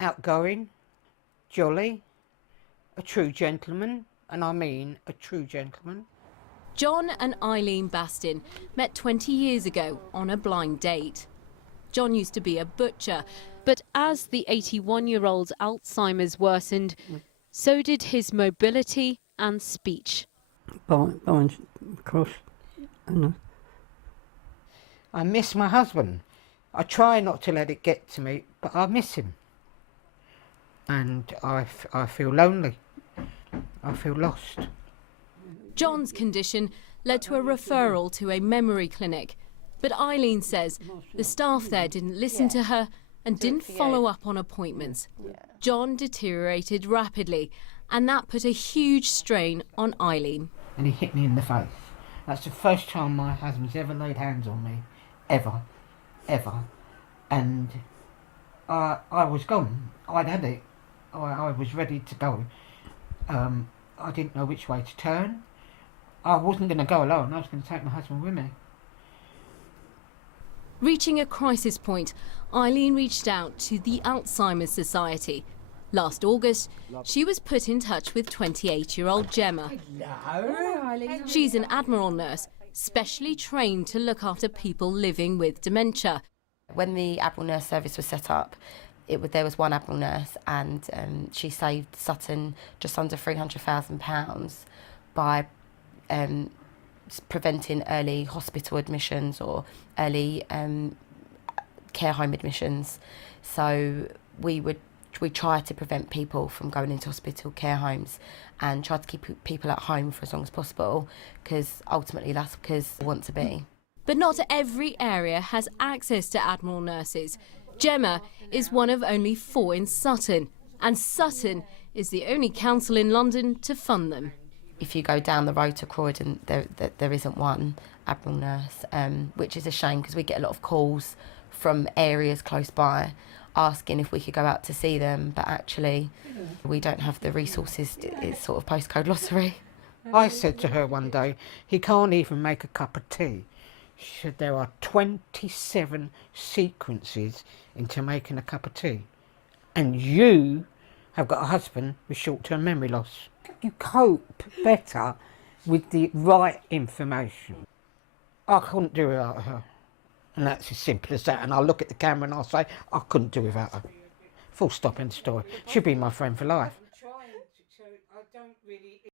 outgoing, jolly, a true gentleman, and I mean a true gentleman. John and Eileen Bastin met 20 years ago on a blind date. John used to be a butcher, but as the 81-year-old's Alzheimer's worsened, so did his mobility and speech. Across. I miss my husband. I try not to let it get to me, but I miss him. And I feel lonely. I feel lost. John's condition led to a referral to a memory clinic, but Eileen says the staff there didn't listen to her and didn't follow up on appointments. John deteriorated rapidly, and that put a huge strain on Eileen. And he hit me in the face. That's the first time my husband's ever laid hands on me, ever. And I was gone. I'd had it. I was ready to go. I didn't know which way to turn. I wasn't going to go alone. I was going to take my husband with me. Reaching a crisis point, Eileen reached out to the Alzheimer's Society. Last August, she was put in touch with 28-year-old Gemma. Hello. She's an Admiral Nurse, specially trained to look after people living with dementia. When the Admiral Nurse service was set up, there was one Admiral Nurse, and she saved Sutton just under £300,000 by preventing early hospital admissions or early care home admissions. So we try to prevent people from going into hospital care homes and try to keep people at home for as long as possible, because ultimately that's because they want to be. But not every area has access to Admiral Nurses. Gemma is one of only 4 in Sutton, and Sutton is the only council in London to fund them. If you go down the road to Croydon, there isn't one Admiral Nurse, which is a shame, because we get a lot of calls from areas close by asking if we could go out to see them, but actually we don't have the resources. It's sort of postcode lottery. I said to her one day, he can't even make a cup of tea. She said there are 27 sequences into making a cup of tea. And you have got a husband with short-term memory loss. You cope better with the right information. I couldn't do without her. And that's as simple as that. And I'll look at the camera and I'll say, I couldn't do without her. Full stop, end story. She'll be my friend for life.